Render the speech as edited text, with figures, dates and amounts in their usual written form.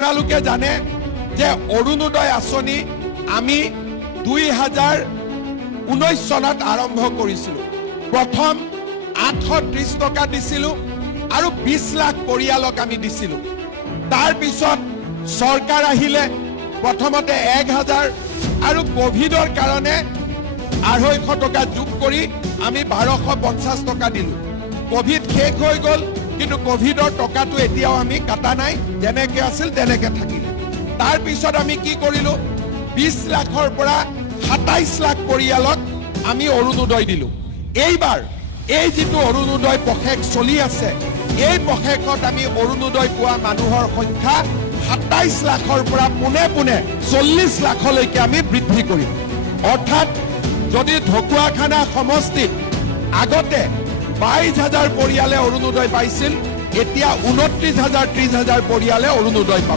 আপোনালোকে জানে যে অৰুণোদয় আঁচনি আমি 2019 চনত আৰম্ভ কৰিছিলোঁ। প্ৰথম 830 টকা দিছিলোঁ আৰু 20 লাখ পৰিয়ালক আমি দিছিলোঁ। তাৰ পিছত চৰকাৰ আহিলে প্ৰথমতে 1000 আৰু কোভিডৰ কাৰণে 250 টকা যোগ কৰি আমি 1250 টকা দিলোঁ। কোভিড শেষ হৈ গ'ল, কিন্তু কোভিডৰ টকাটো এতিয়াও আমি কাটা নাই, যেনেকৈ আছিল তেনেকৈ থাকিলে। তাৰ পিছত আমি কি কৰিলোঁ, 20 লাখৰ পৰা 27 লাখ পৰিয়ালক আমি অৰুণোদয় দিলোঁ। এইবাৰ এই যিটো অৰুণোদয় পষেক চলি আছে, এই পষেকত আমি অৰুণোদয় পোৱা মানুহৰ সংখ্যা 27 লাখৰ পৰা পোনে পোনে 40 লাখলৈকে আমি বৃদ্ধি কৰিম। অৰ্থাৎ যদি ঢকুৱাখানা সমষ্টিত আগতে 22,000 পৰিয়ালে অৰুণোদয় পাইছিল, এতিয়া 29,000 30,000 পৰিয়ালে অৰুণোদয় পাব।